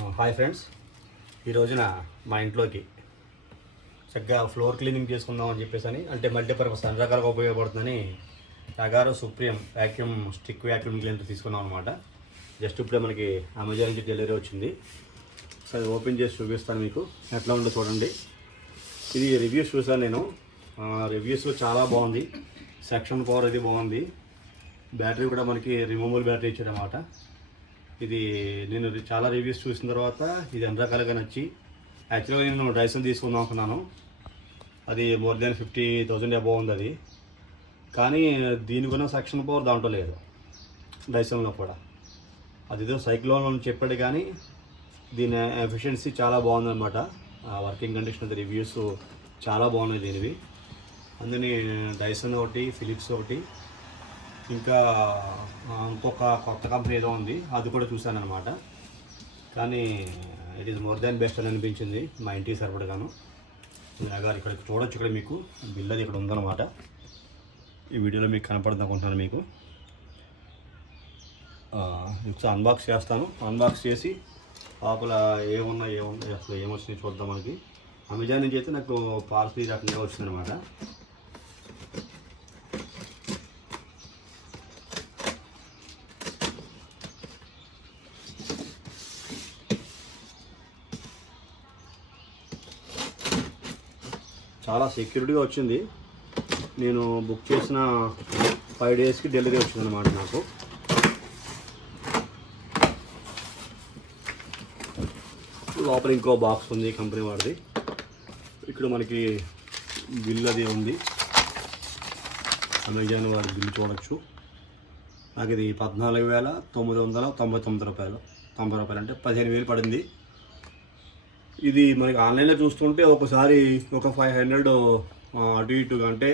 Hi friends, ఈ రోజున మా ఇంట్లోకి చక్కగా ఫ్లోర్ క్లీనింగ్ చేసుకుందాం అని చెప్పేసి అంటే మల్టీపర్పస్ అన్ని రకాలుగా ఉపయోగపడుతుందని Agaro supreme vacuum stick vacuum cleaner తీసుకున్నాం అనమాట. జస్ట్ ఇప్పుడే మనకి అమెజాన్ నుంచి డెలివరీ వచ్చింది. సో అది ఓపెన్ చేసి చూపిస్తాను మీకు ఎట్లా ఉందో చూడండి. ఇది రివ్యూస్ చూసాను నేను. రివ్యూస్లో చాలా బాగుంది. సెక్షన్ పవర్ ఇది బాగుంది. బ్యాటరీ కూడా మనకి రిమూవబుల్ బ్యాటరీ ఇచ్చాడనమాట. ఇది నేను చాలా రివ్యూస్ చూసిన తర్వాత ఇది అన్ని రకాలుగా నచ్చి యాక్చువల్గా నేను డైసన్ తీసుకుందాం అనుకున్నాను. అది మోర్ దాన్ 50,000 అబౌవ్ ఉంది అది. కానీ దీనికి ఉన్న సెక్షన్ పవర్ దాంట్లో లేదు, డైసన్లో కూడా. అదేదో సైక్లోన్ అని చెప్పాడు కానీ దీని ఎఫిషియన్సీ చాలా బాగుందన్నమాట. వర్కింగ్ కండిషన్ అది రివ్యూస్ చాలా బాగున్నాయి దీనివి. అందుకని డైసన్ ఒకటి, ఫిలిప్స్ ఒకటి, ఇంకా ఇంకొక కొత్త కంపెనీ ఏదో ఉంది, అది కూడా చూశాను అనమాట. కానీ it is more than best అని అనిపించింది మా ఇంటికి సరిపడగాను. గారు ఇక్కడ చూడొచ్చు, ఇక్కడ మీకు బిల్ అది ఇక్కడ ఉందన్నమాట. ఈ వీడియోలో మీకు కనపడుతుంది అనుకుంటున్నాను. మీకు ఒకసారి అన్బాక్స్ చేస్తాను. అన్బాక్స్ చేసి లోపల ఏమున్నాయి అసలు ఏమొచ్చినాయి చూద్దాం. మనకి అమెజాన్ నుంచి అయితే నాకు పార్సల్ రకంగా వచ్చిందనమాట. చాలా సెక్యూరిటీగా వచ్చింది. నేను బుక్ చేసిన 5 డేస్కి డెలివరీ వచ్చిందన్నమాట నాకు. లోపల ఇంకో బాక్స్ ఉంది కంపెనీ వాడిది. ఇక్కడ మనకి బిల్ అది ఉంది, అమెజాన్ వాడి బిల్ చూడొచ్చు. నాకు ఇది 14,999 రూపాయలు, 90 రూపాయలు అంటే 15,000 పడింది. ఇది మనకి ఆన్లైన్లో చూస్తుంటే ఒకసారి ఒక 500 అటు ఇటుగా, అంటే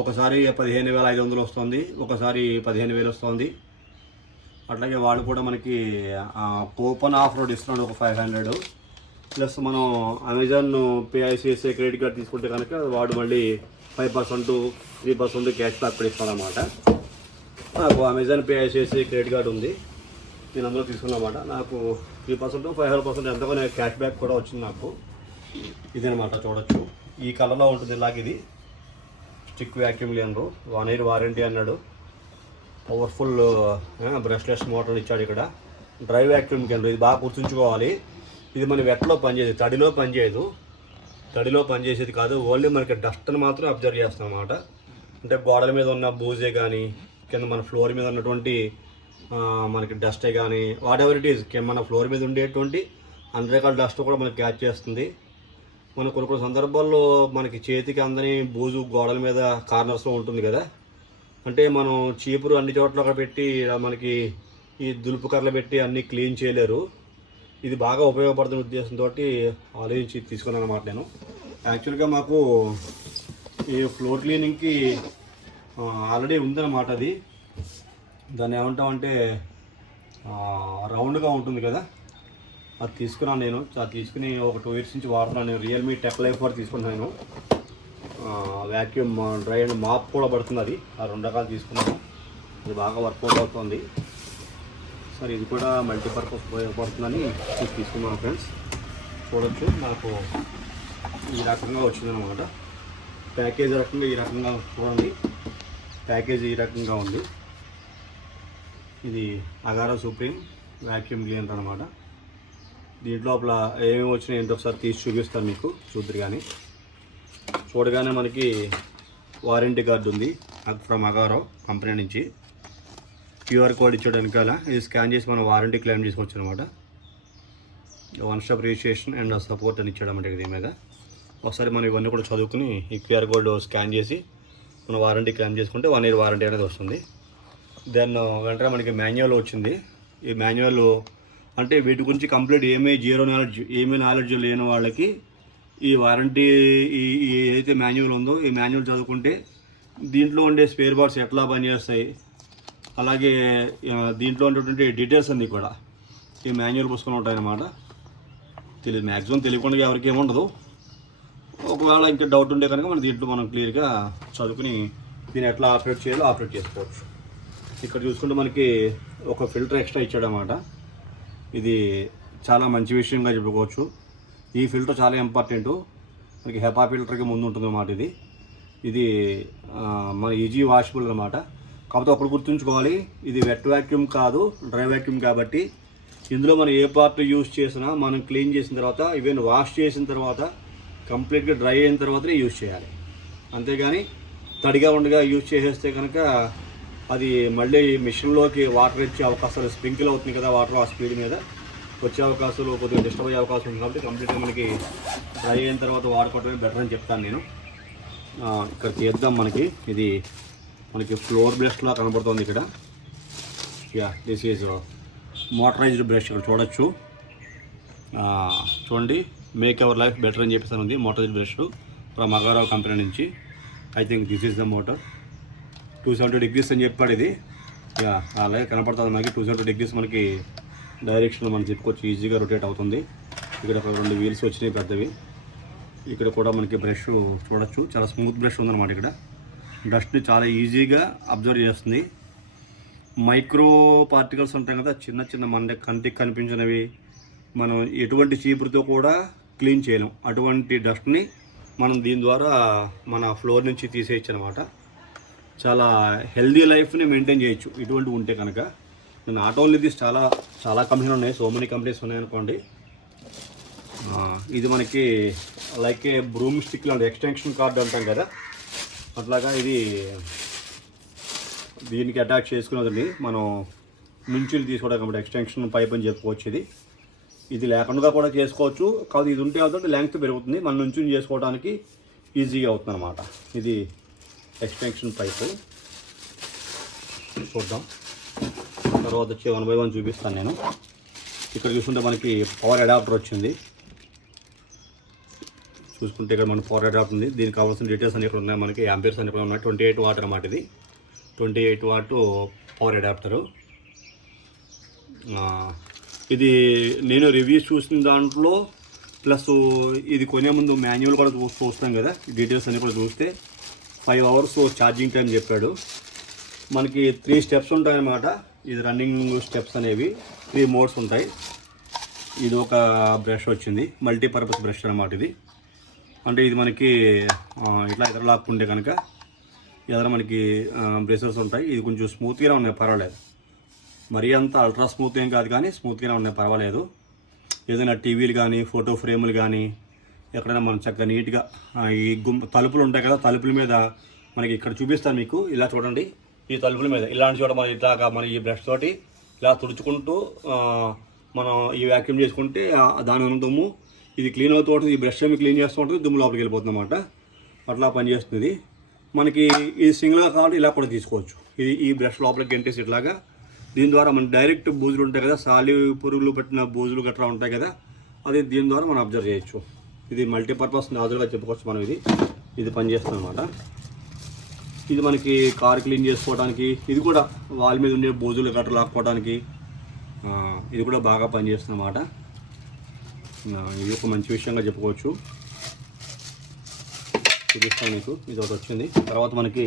ఒకసారి 15,500 వస్తుంది, ఒకసారి 15,000 వస్తుంది. అట్లాగే వాడు కూడా మనకి కూపన్ ఆఫర్ ఇస్తున్నాడు ఒక 500. ప్లస్ మనం అమెజాన్ PICSA క్రెడిట్ కార్డ్ తీసుకుంటే కనుక వాడు మళ్ళీ 5%, 3% క్యాష్ బ్యాక్ కూడా ఇస్తాడన్నమాట. నాకు అమెజాన్ PICSA క్రెడిట్ కార్డు ఉంది, నేను అందులో తీసుకున్నమాట. నాకు 3%, 5% ఎంతగా క్యాష్ బ్యాక్ కూడా వచ్చింది నాకు. ఇదనమాట చూడొచ్చు. ఈ కలర్లో ఉంటుంది. ఇలాగ ఇది stick vacuum cleaner, 1 year warranty అన్నాడు. పవర్ఫుల్ బ్రష్లెస్ మోటార్ ఇచ్చాడు. ఇక్కడ డ్రై వ్యాక్యూమ్ క్లీనర్, ఇది బాగా గుర్తుంచుకోవాలి. ఇది మన వెట్లో పనిచేసేది, తడిలో పనిచేయదు. తడిలో పనిచేసేది కాదు, ఓన్లీ మనకి డస్ట్ని మాత్రం అబ్జర్వ్ చేస్తాం అన్నమాట. అంటే గోడల మీద ఉన్న బూజే కానీ, కింద మన ఫ్లోర్ మీద ఉన్నటువంటి మనకి డస్టే కానీ, వాట్ ఎవర్ ఇట్ ఈజ్, మన ఫ్లోర్ మీద ఉండేటువంటి అన్ని రకాల డస్ట్ కూడా మనకి క్యాచ్ చేస్తుంది. మన కొన్ని సందర్భాల్లో మనకి చేతికి అందని బూజు గోడల మీద కార్నర్స్లో ఉంటుంది కదా, అంటే మనం చీపురు అన్ని చోట్ల అక్కడ పెట్టి మనకి ఈ దులుపు కర్రలు పెట్టి అన్నీ క్లీన్ చేయలేరు. ఇది బాగా ఉపయోగపడుతున్న ఉద్దేశంతో ఆలోచించి తీసుకున్నాను అన్నమాట నేను. యాక్చువల్గా మాకు ఈ ఫ్లోర్ క్లీనింగ్కి ఆల్రెడీ ఉందన్నమాట. అది దాన్ని ఏమంటామంటే రౌండ్గా ఉంటుంది కదా, అది తీసుకున్నాను నేను. అది తీసుకుని ఒక 2 years నుంచి వాడుతున్నాను నేను. రియల్మీ టెక్ లైఫ్ కూడా తీసుకున్నాను. వ్యాక్యూమ్ డ్రై అండ్ మాప్ కూడా పడుతుంది. అది ఆ 2 రకాలు తీసుకున్నాను. ఇది బాగా వర్కౌట్ అవుతుంది. సరే, ఇది కూడా మల్టీపర్పస్ ఉపయోగపడుతుందని తీసుకున్నాను ఫ్రెండ్స్. చూడొచ్చు, నాకు ఈ రకంగా వచ్చిందనమాట. ప్యాకేజ్ రకంగా ఈ రకంగా చూడండి. ప్యాకేజ్ ఈ రకంగా ఉంది. ఇది అగారో సుప్రీం వ్యాక్యూమ్ క్లీనర్ అనమాట. దీంట్లో లోపల ఏమేమి వచ్చినాయి ఏంటో ఒకసారి తీసి చూపిస్తాను మీకు, చూద్దరు. కానీ చూడగానే మనకి వారంటీ కార్డు ఉంది ఫ్రమ్ అగారో కంపెనీ నుంచి. QR కోడ్ ఇచ్చాడు వెనకాల. ఇది స్కాన్ చేసి మనం వారంటీ క్లెయిమ్ చేసుకోవచ్చు అనమాట. 1 step రిజిస్ట్రేషన్ అండ్ సపోర్ట్ అని ఇచ్చాడు అన్నమాట దీని మీద. ఒకసారి మనం ఇవన్నీ కూడా చదువుకుని ఈ QR కోడ్ స్కాన్ చేసి మనం వారంటీ క్లెయిమ్ చేసుకుంటే 1 year వారంటీ అనేది వస్తుంది. దెన్ వెంటనే మనకి మాన్యువల్ వచ్చింది. ఈ మాన్యువల్ అంటే వీటి గురించి కంప్లీట్ ఏమీ నాలెడ్జ్ లేని వాళ్ళకి ఈ వారంటీ ఏదైతే మాన్యువల్ ఉందో ఈ మాన్యువల్ చదువుకుంటే దీంట్లో ఉండే స్పేర్ పార్ట్స్ ఎట్లా పనిచేస్తాయి, అలాగే దీంట్లో ఉండేటువంటి డీటెయిల్స్ అన్నీ కూడా ఈ మాన్యువల్ పుస్తకంలో ఉంటాయన్నమాట. మ్యాక్సిమం తెలియకుండా ఎవరికి ఏముండదు. ఒకవేళ ఇంకా డౌట్ ఉంటే కనుక మనం దీంట్లో మనం క్లియర్గా చదువుకుని దీన్ని ఎట్లా ఆపరేట్ చేయాలో ఆపరేట్ చేసుకోవచ్చు. ఇక్కడ చూసుకుంటే మనకి ఒక ఫిల్టర్ ఎక్స్ట్రా ఇచ్చాడన్నమాట. ఇది చాలా మంచి విషయంగా చెప్పుకోవచ్చు. ఈ ఫిల్టర్ చాలా ఇంపార్టెంటు, మనకి హెపా ఫిల్టర్కి ముందు ఉంటుంది అన్నమాట. ఇది మన ఈజీ వాషబుల్ అనమాట. కాకపోతే అప్పుడు గుర్తుంచుకోవాలి, ఇది వెట్ వ్యాక్యూమ్ కాదు, డ్రై వ్యాక్యూమ్. కాబట్టి ఇందులో మనం ఏ పార్ట్ యూజ్ చేసినా మనం క్లీన్ చేసిన తర్వాత, ఈవెన్ వాష్ చేసిన తర్వాత, కంప్లీట్గా డ్రై అయిన తర్వాతనే యూజ్ చేయాలి. అంతేగాని తడిగా ఉండగా యూజ్ చేసేస్తే కనుక అది మళ్ళీ మిషన్లోకి వాటర్ వచ్చే అవకాశాలు, స్ప్రింకిల్ అవుతుంది కదా వాటర్, ఆ స్పీడ్ మీద వచ్చే అవకాశాలు కొద్దిగా డిస్టర్బ్ అయ్యే అవకాశం ఉంది. కాబట్టి కంప్లీట్గా మనకి డ్రై అయిన తర్వాత వాడుకోవడమే బెటర్ అని చెప్తాను నేను. ఇక్కడ తీద్దాం. ఇది మనకి ఫ్లోర్ బ్రష్లా కనబడుతుంది ఇక్కడ. This is motorised brush. ఇక్కడ చూడొచ్చు, చూడండి, మేక్ అవర్ లైఫ్ బెటర్ అని చెప్పేసి ఉంది. Motorised brush from Agaro company నుంచి. I think this is the motor. 270 degrees అని చెప్పాడు ఇది. అలాగే కనపడుతుంది మనకి 270 degrees. మనకి డైరెక్షన్లో మనం చెప్పుకోవచ్చు, ఈజీగా రొటేట్ అవుతుంది. ఇక్కడ 2 వీల్స్ వచ్చినాయి పెద్దవి. ఇక్కడ కూడా మనకి బ్రష్ చూడొచ్చు, చాలా స్మూత్ బ్రష్ ఉందన్నమాట. ఇక్కడ డస్ట్ని చాలా ఈజీగా అబ్జర్వ్ చేస్తుంది. మైక్రో పార్టికల్స్ ఉంటాయి కదా, చిన్న చిన్న మన కంటికి కనిపించినవి, మనం ఎటువంటి చీపురుతో కూడా క్లీన్ చేయలేం. అటువంటి డస్ట్ని మనం దీని ద్వారా మన ఫ్లోర్ నుంచి తీసేయచ్చు అనమాట. చాలా హెల్దీ లైఫ్ని మెయింటైన్ చేయొచ్చు ఇటువంటి ఉంటే కనుక. నాట్ ఓన్లీ దిస్, చాలా కంపెనీలు ఉన్నాయి, సో మెనీ కంపెనీస్ ఉన్నాయనుకోండి. ఇది మనకి లైక్ ఏ బ్రూమ్ స్టిక్ లాంటి ఎక్స్టెన్షన్ కార్డ్ అంటాం కదా, అట్లాగా ఇది దీనికి అటాచ్ చేసుకున్నది. మనం నుంచులు తీసుకోవడం కాబట్టి ఎక్స్టెన్షన్ పైప్ అని చెప్పుకోవచ్చు. ఇది లేకుండా కూడా చేసుకోవచ్చు. కాదు, ఇది ఉంటే అవుతుంది, లెంగ్త్ పెరుగుతుంది, మనం నుంచుని చేసుకోవడానికి ఈజీగా అవుతుంది అనమాట. ఇది ఎక్స్టెన్షన్ పైపు. చూద్దాం, తర్వాత వచ్చి 1 by 1 చూపిస్తాను నేను. ఇక్కడ చూసుకుంటే మనకి పవర్ అడాప్టర్ వచ్చింది. చూసుకుంటే ఇక్కడ మనకి పవర్ అడాప్టర్ ఉంది. దీనికి కావాల్సిన డీటెయిల్స్ అన్ని ఇక్కడ ఉన్నాయి. మనకి యాంపియర్స్ అన్ని ఇక్కడ ఉన్నాయి. 28 watt అనమాట. ఇది 28 watt పవర్ అడాప్టరు. ఇది నేను రివ్యూస్ చూసిన దాంట్లో ప్లస్ ఇది కొనే ముందు మాన్యువల్ కూడా చూస్తాం కదా, డీటెయిల్స్ అన్ని కూడా చూస్తే 5 hours ఛార్జింగ్ టైం చెప్పాడు. మనకి 3 steps ఉంటాయన్నమాట. ఇది రన్నింగ్ స్టెప్స్ అనేవి 3 modes ఉంటాయి. ఇది ఒక బ్రష్ వచ్చింది, మల్టీపర్పస్ బ్రష్ అనమాట. ఇది అంటే ఇది మనకి ఇట్లా ఎదురు లాక్కుంటే కనుక ఎదురు మనకి బ్రషెస్ ఉంటాయి. ఇది కొంచెం స్మూత్గానే ఉన్నాయి, పర్వాలేదు. మరీ అంత అల్ట్రా స్మూత్ ఏం కాదు, కానీ స్మూత్గానే ఉన్నాయి, పర్వాలేదు. ఏదైనా టీవీలు కానీ, ఫోటో ఫ్రేములు కానీ, ఎక్కడైనా మనం చక్కగా నీట్గా ఈ తలుపులు ఉంటాయి కదా, తలుపుల మీద మనకి ఇక్కడ చూపిస్తాను మీకు. ఇలా చూడండి, ఈ తలుపుల మీద ఇలాంటి చోట మనం ఇట్లాగా మనం ఈ బ్రష్ తోటి ఇలా తుడుచుకుంటూ మనం ఈ వ్యాక్యూమ్ చేసుకుంటే దాని ఉన్న దుమ్ము ఇది క్లీన్ అవుతూ ఉంటుంది. ఈ బ్రష్ ఏమి క్లీన్ చేస్తూ ఉంటుంది, దుమ్ము లోపలికి వెళ్ళిపోతుంది అన్నమాట. అట్లా పనిచేస్తుంది. మనకి ఇది సింగిల్గా కావాలి, ఇలా కూడా తీసుకోవచ్చు. ఈ బ్రష్ లోపలికి గెంటేసి ఇట్లాగా దీని ద్వారా మనం డైరెక్ట్ బూజులు ఉంటాయి కదా, సాలి పురుగులు పట్టిన బూజులు గట్రా ఉంటాయి కదా, అది దీని ద్వారా మనం అబ్జర్వ్ చేయొచ్చు. ఇది మల్టీపర్పస్ నాజులుగా చెప్పుకోవచ్చు మనం. ఇది పనిచేస్తుంది అనమాట. ఇది మనకి కార్ క్లీన్ చేసుకోవడానికి, ఇది కూడా వాల్ మీద ఉండే బూజులు గట్రా లాక్కోవడానికి ఇది కూడా బాగా పనిచేస్తుంది అన్నమాట. ఇది ఒక మంచి విషయంగా చెప్పుకోవచ్చు. చూపిస్తాను మీకు. ఇది ఒకటి వచ్చింది. తర్వాత మనకి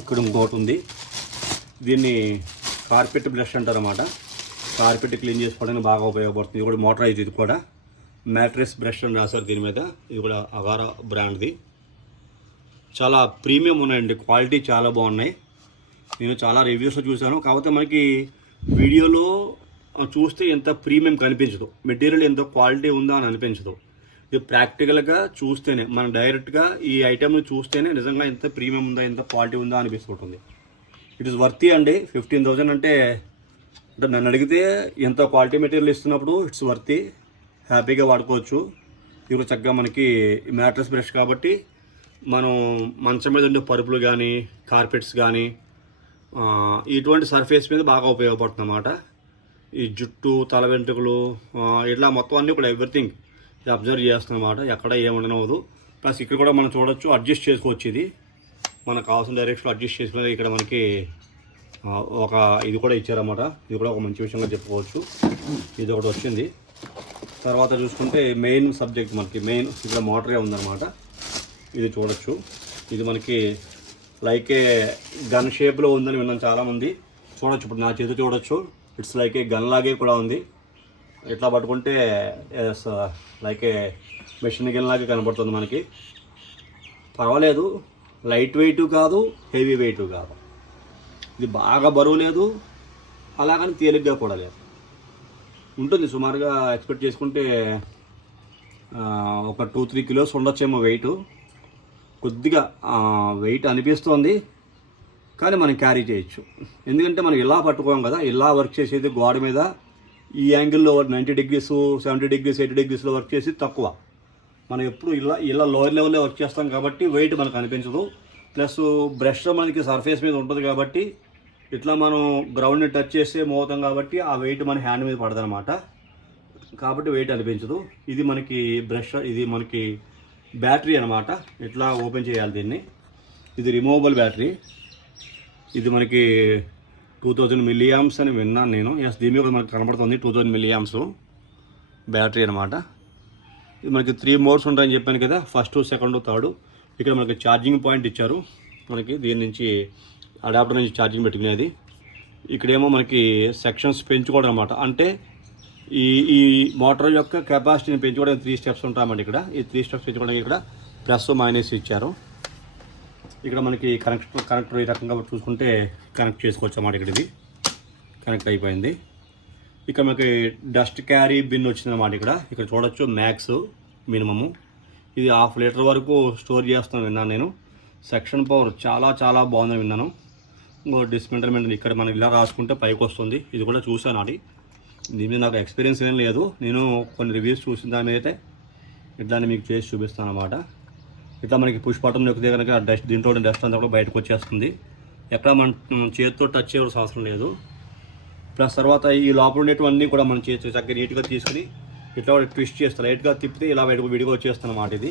ఇక్కడ ఇంకోటి ఉంది. దీన్ని కార్పెట్ బ్రష్ అంటారు అన్నమాట. కార్పెట్ క్లీన్ చేసుకోవడానికి బాగా ఉపయోగపడుతుంది. ఇది కూడా మోటరైజ్. ఇది కూడా మ్యాట్రెస్ బ్రష్ అని రాశారు దీని మీద. ఇది కూడా అగారో బ్రాండ్ది. చాలా ప్రీమియం ఉన్నాయండి, క్వాలిటీ చాలా బాగున్నాయి. నేను చాలా రివ్యూస్లో చూశాను. కాకపోతే మనకి వీడియోలో చూస్తే ఎంత ప్రీమియం కనిపించదు, మెటీరియల్ ఎంత క్వాలిటీ ఉందా అని అనిపించదు. ఇది ప్రాక్టికల్గా చూస్తేనే, మనం డైరెక్ట్గా ఈ ఐటెంని చూస్తేనే నిజంగా ఎంత ప్రీమియం ఉందా, ఎంత క్వాలిటీ ఉందా అనిపిస్తుంటుంది. ఇట్ ఈస్ వర్తీ అండి. 15,000 అంటే నన్ను అడిగితే ఎంత క్వాలిటీ మెటీరియల్ ఇస్తున్నప్పుడు ఇట్స్ వర్తీ, హ్యాపీగా వాడుకోవచ్చు. ఇది చక్కగా మనకి మ్యాట్రెస్ బ్రష్ కాబట్టి మనం మంచం మీద ఉండే పరుపులు కానీ, కార్పెట్స్ కానీ, ఇటువంటి సర్ఫేస్ మీద బాగా ఉపయోగపడుతుంది అన్నమాట. ఈ జుట్టు, తల వెంట్రుకలు, ఇట్లా మొత్తం అన్నీ కూడా ఎవ్రీథింగ్ ఇది అబ్జర్వ్ చేస్తున్నమాట. ఎక్కడ ఏముండనవదు. ప్లస్ ఇక్కడ కూడా మనం చూడొచ్చు, అడ్జస్ట్ చేసుకోవచ్చు. ఇది మనకు కావాల్సిన డైరెక్షన్లో అడ్జస్ట్ చేసుకునేది. ఇక్కడ మనకి ఒక ఇది కూడా ఇచ్చారన్నమాట. ఇది కూడా ఒక మంచి విషయంగా చెప్పుకోవచ్చు. ఇది ఒకటి వచ్చింది. తర్వాత చూసుకుంటే మెయిన్ సబ్జెక్ట్ మనకి మెయిన్ ఇక్కడ మోటరే ఉందన్నమాట. ఇది చూడొచ్చు. ఇది మనకి లైక్ ఏ గన్ షేప్లో ఉందని విన్నాను చాలామంది. చూడొచ్చు, ఇప్పుడు నా చేతి చూడొచ్చు, ఇట్స్ లైక్ ఏ గన్ లాగే కూడా ఉంది. ఇట్లా పట్టుకుంటే లైక్ మెషిన్కి వెళ్ళినాక కనపడుతుంది మనకి. పర్వాలేదు, లైట్ వెయిట్ కాదు, హెవీ వెయిట్ కాదు. ఇది బాగా బరువు లేదు, అలాగని తేలిగ్గా కూడా లేదు. ఉంటుంది సుమారుగా ఎక్స్పెక్ట్ చేసుకుంటే ఒక 2-3 కిలోస్ ఉండొచ్చేమో వెయిట్. కొద్దిగా వెయిట్ అనిపిస్తుంది, కానీ మనం క్యారీ చేయొచ్చు. ఎందుకంటే మనం ఇలా పట్టుకోం కదా, ఇలా వర్క్ చేసేది గోడ మీద ఈ యాంగిల్లో 90 డిగ్రీస్, 70 డిగ్రీస్, 80 డిగ్రీస్లో వర్క్ చేసి తక్కువ. మనం ఎప్పుడు ఇలా లోయర్ లెవెల్లో వర్క్ చేస్తాం కాబట్టి వెయిట్ మనకు అనిపించదు. ప్లస్ బ్రష్ మనకి సర్ఫేస్ మీద ఉంటుంది కాబట్టి ఇట్లా మనం గ్రౌండ్ని టచ్ చేస్తే మోతాం కాబట్టి ఆ వెయిట్ మన హ్యాండ్ మీద పడదు అనమాట, కాబట్టి వెయిట్ అనిపించదు. ఇది మనకి బ్రష్, ఇది మనకి బ్యాటరీ అనమాట. ఇట్లా ఓపెన్ చేయాలి దీన్ని. ఇది రిమూవబుల్ బ్యాటరీ. ఇది మనకి 2000 మిల్లీయాంప్స్ అని విన్నాను నేను. దీని మీద మనకు కనబడుతుంది 2000 మిల్లీయాంప్స్ బ్యాటరీ అనమాట. ఇది మనకి 3 మోడ్స్ ఉంటాయని చెప్పాను కదా, ఫస్ట్, సెకండ్, థర్డ్. ఇక్కడ మనకి ఛార్జింగ్ పాయింట్ ఇచ్చారు. మనకి దీని నుంచి అడాప్టర్ నుంచి ఛార్జింగ్ పెట్టుకునేది. ఇక్కడేమో మనకి సెక్షన్స్ పెంచుకోవడం అనమాట. అంటే ఈ మోటార్ యొక్క కెపాసిటీని పెంచుకోవడానికి 3 స్టెప్స్ ఉంటాయన్నమాట. ఇక్కడ ఈ 3 స్టెప్స్ పెంచుకోవడానికి ఇక్కడ ప్లస్ మైనస్ ఇచ్చారు. ఇక్కడ మనకి కనెక్టర్ ఈ రకంగా చూసుకుంటే కనెక్ట్ చేసుకోవచ్చు అన్నమాట. ఇక్కడ ఇది కనెక్ట్ అయిపోయింది. ఇక్కడ మనకి డస్ట్ క్యారీ బిన్ వచ్చిందన్నమాట. ఇక్కడ చూడొచ్చు మ్యాక్స్ మినిమము. ఇది 1/2 లీటర్ వరకు స్టోర్ చేస్తాను విన్నాను నేను. సెక్షన్ పవర్ చాలా చాలా బాగుందని విన్నాను. డిస్మెంటల్మెంట్ ఇక్కడ మనం ఇలా రాసుకుంటే పైకి వస్తుంది. ఇది కూడా చూసాను. దీని మీద నాకు ఎక్స్పీరియన్స్ ఏం లేదు, నేను కొన్ని రివ్యూస్ చూసిన దాని అయితే ఇట్లా మీకు చేసి చూపిస్తాను అన్నమాట. ఇట్లా మనకి పుష్ బటన్ నొక్కితే కనుక దీంట్లో డస్ట్ అంతా కూడా బయటకు వచ్చేస్తుంది. ఎక్కడ మనం చేతితో టచ్ చేయవలసిన అవసరం లేదు. ప్లస్ తర్వాత ఈ లోపల ఉండేటివన్నీ కూడా మనం చేతి చక్కగా నీట్గా తీసుకుని ఇట్లా ట్విస్ట్ చేస్తాను. లైట్గా తిప్పితే ఇలా బయటకు విడిగా వచ్చేస్తాను అన్నమాట. ఇది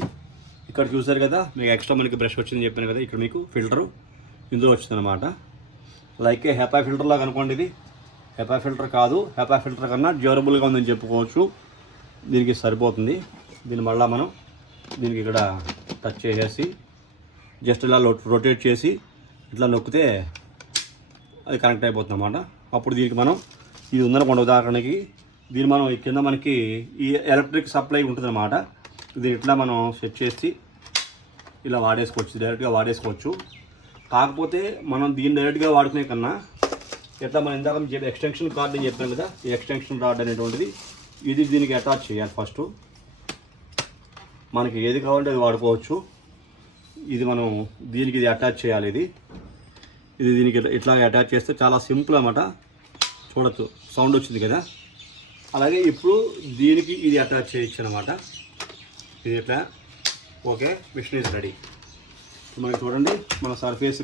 ఇక్కడ చూసారు కదా, మీకు ఎక్స్ట్రా మనకి బ్రష్ వచ్చిందని చెప్పాను కదా. ఇక్కడ మీకు ఫిల్టరు ఇందులో వచ్చిందనమాట. లైక్ హెపా ఫిల్టర్ లాగా అనుకోండి. ఇది హెపా ఫిల్టర్ కాదు, హెపా ఫిల్టర్ కన్నా డ్యూరబుల్గా ఉందని చెప్పుకోవచ్చు. దీనికి సరిపోతుంది. దీన్ని మళ్ళీ మనం దీనికి ఇక్కడ టచ్ చేసేసి జస్ట్ ఇలా రొటేట్ చేసి ఇట్లా నొక్కితే అది కనెక్ట్ అయిపోతుంది అన్నమాట. అప్పుడు దీనికి మనం ఇది ఉందనుకోండి ఉదాహరణకి, దీన్ని మనం కింద మనకి ఈ ఎలక్ట్రిక్ సప్లై ఉంటుంది అన్నమాట. ఇది ఇట్లా మనం సెట్ చేసి ఇలా వాడేసుకోవచ్చు, డైరెక్ట్గా వాడేసుకోవచ్చు. కాకపోతే మనం దీన్ని డైరెక్ట్గా వాడుకునే కన్నా ఇట్లా మనం ఇందాక ఎక్స్టెన్షన్ కార్డ్ అని చెప్పాను కదా, ఈ ఎక్స్టెన్షన్ కార్డ్ అనేటువంటిది ఇది దీనికి అటాచ్ చేయాలి. ఫస్ట్ మనకి ఏది కావాలంటే అది వాడుకోవచ్చు. ఇది మనం దీనికి ఇది అటాచ్ చేయాలి. ఇది దీనికి ఇట్లా అటాచ్ చేస్తే చాలా సింపుల్ అన్నమాట. చూడొచ్చు సౌండ్ వచ్చింది కదా. అలాగే ఇప్పుడు దీనికి ఇది అటాచ్ చేయొచ్చు అనమాట. ఇది ఇట్లా ఓకే, మిషన్ ఈజ్ రెడీ. మనకి చూడండి, మన సర్ఫేస్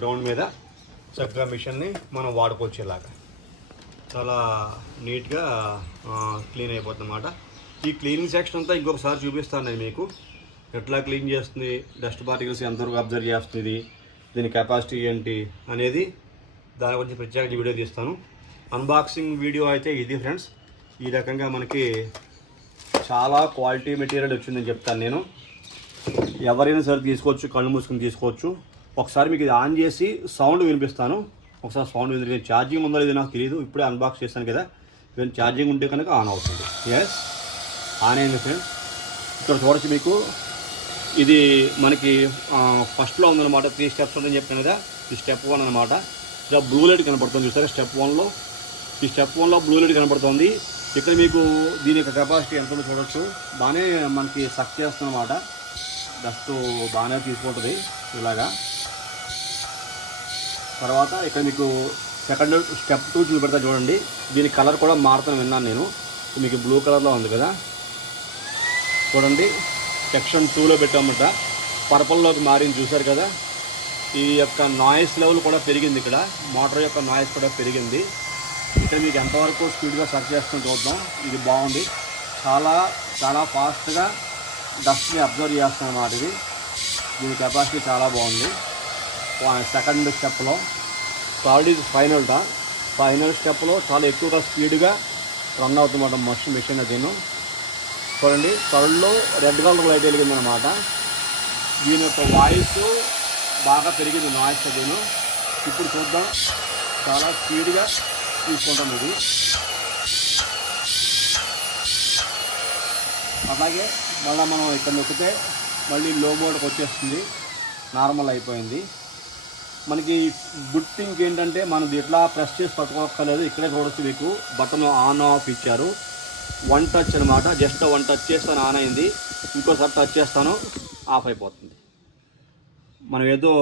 గ్రౌండ్ మీద చక్కగా మిషన్ని మనం వాడుకోవచ్చు. ఇలాగా చాలా నీట్గా క్లీన్ అయిపోతుంది అన్నమాట. ఈ క్లీనింగ్ సెక్షన్ అంతా ఇంకొకసారి చూపిస్తాను నేను మీకు, ఎట్లా క్లీన్ చేస్తుంది, డస్ట్ పార్టికల్స్ ఎంతవరకు అబ్జర్వ్ చేస్తుంది, దీని కెపాసిటీ ఏంటి అనేది దాని గురించి ప్రత్యేక వీడియో తీస్తాను. అన్బాక్సింగ్ వీడియో అయితే ఇది ఫ్రెండ్స్. ఈ రకంగా మనకి చాలా క్వాలిటీ మెటీరియల్ వచ్చిందని చెప్తాను నేను. ఎవరైనా సరే తీసుకోవచ్చు, కళ్ళు మూసుకుని తీసుకోవచ్చు. ఒకసారి మీకు ఇది ఆన్ చేసి సౌండ్ వినిపిస్తాను. ఒకసారి సౌండ్ వినిపి ఛార్జింగ్ ఉందో లేదో నాకు తెలియదు, ఇప్పుడే అన్బాక్స్ చేశాను కదా. ఈవెన్ ఛార్జింగ్ ఉంటే కనుక ఆన్ అవుతుంది. ఎస్, ఆన్ అయింది ఫ్రెండ్స్. ఇక్కడ చూడొచ్చు మీకు, ఇది మనకి ఫస్ట్లో ఉందన్నమాట. 3 స్టెప్స్ ఉందని చెప్పాను కదా. ఇది స్టెప్ 1 అనమాట. ఇలా బ్లూ లైట్ కనపడుతుంది చూసారా స్టెప్ 1లో. ఈ స్టెప్ 1లో బ్లూ లైట్ కనపడుతుంది. ఇక్కడ మీకు దీని యొక్క కెపాసిటీ ఎంత ఉందో చూడొచ్చు. బాగానే మనకి సక్ చేస్తుందన్నమాట. డస్ట్ బాగానే తీసుకుంటుంది ఇలాగా. తర్వాత ఇక్కడ మీకు సెకండ్ స్టెప్ 2 చూపెడతా చూడండి. దీని కలర్ కూడా మారుతాను విన్నాను నేను. మీకు బ్లూ కలర్లో ఉంది కదా చూడండి. సెక్షన్ 2లో పెట్టామట, పర్పల్లోకి మారింది చూసారు కదా. ఈ యొక్క నాయిస్ లెవెల్ కూడా పెరిగింది. ఇక్కడ మోటార్ యొక్క నాయిస్ కూడా పెరిగింది. ఇక్కడ మీకు ఎంతవరకు స్పీడ్గా సర్చ్ చేసుకుని చూద్దాం. ఇది బాగుంది, చాలా చాలా ఫాస్ట్గా డస్ట్ని అబ్జర్వ్ చేస్తాం అన్నమాట. దీని కెపాసిటీ చాలా బాగుంది. సెకండ్ స్టెప్లో థర్డ్ ఇది ఫైనల్ స్టెప్లో చాలా ఎక్కువగా స్పీడ్గా రన్ అవుతుందన్నమాట మిషన్. దీన్ని చూడండి, థర్డ్లో రెడ్ కలర్ లైట్ వెలిగిందనమాట. దీని యొక్క వాయిస్ బాగా పెరిగింది, నాయిస్. దీని ఇప్పుడు చూద్దాం, చాలా స్పీడ్గా తీసుకుంటాం. ఇది అలాగే మళ్ళీ మనం ఇక్కడ నొక్కితే మళ్ళీ లో మోడ్కి వచ్చేస్తుంది, నార్మల్ అయిపోయింది. మనకి గుడ్ థింగ్ ఏంటంటే మనం ఇట్లా ప్రెస్ చేసి పట్టుకోక్కర్లేదు, ఇక్కడే చూడొచ్చు మీకు బటన్ ఆన్ ఆఫ్ ఇచ్చారు. వన్ టచ్ అనమాట, జస్ట్ వన్ టచ్ చేస్తాను ఆన్ అయింది, ఇంకోసారి టచ్ చేస్తాను ఆఫ్ అయిపోతుంది. మనం ఏదో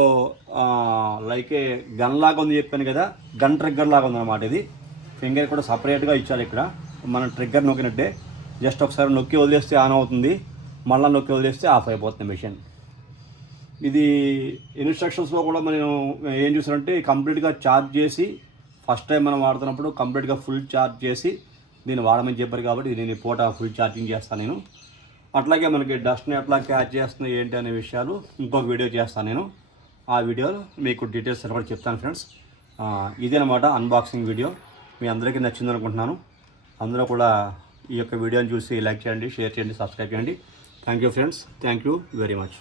లైక్ గన్ లాగా ఉంది చెప్పాను కదా, గన్ ట్రిగ్గర్ లాగా ఉందన్నమాట. ఇది ఫింగర్ కూడా సపరేట్గా ఇచ్చారు ఇక్కడ, మనం ట్రిగ్గర్ నొక్కినట్టే జస్ట్ ఒకసారి నొక్కి వదిలేస్తే ఆన్ అవుతుంది, మళ్ళీ నొక్కి వదిలేస్తే ఆఫ్ అయిపోతుంది మిషన్. ఇది ఇన్స్ట్రక్షన్స్లో కూడా మనం ఏం చూసారంటే కంప్లీట్గా ఛార్జ్ చేసి, ఫస్ట్ టైం మనం వాడుతున్నప్పుడు కంప్లీట్గా ఫుల్ ఛార్జ్ చేసి దీన్ని వాడమని చెప్పారు కాబట్టి నేను పూట ఫుల్ ఛార్జింగ్ చేస్తాను నేను. అట్లాగే మనకి డస్ట్ని ఎట్లా క్యాచ్ చేస్తుంది ఏంటి అనే విషయాలు ఇంకొక వీడియో చేస్తాను నేను. ఆ వీడియోలో మీకు డీటెయిల్స్ కూడా చెప్తాను ఫ్రెండ్స్. ఇదేనమాట అన్బాక్సింగ్ వీడియో. మీ అందరికీ నచ్చింది అనుకుంటున్నాను. అందరూ కూడా ఈ యొక్క వీడియోని చూసి లైక్ చేయండి, షేర్ చేయండి, సబ్స్క్రైబ్ చేయండి. Thank you friends, thank you very much.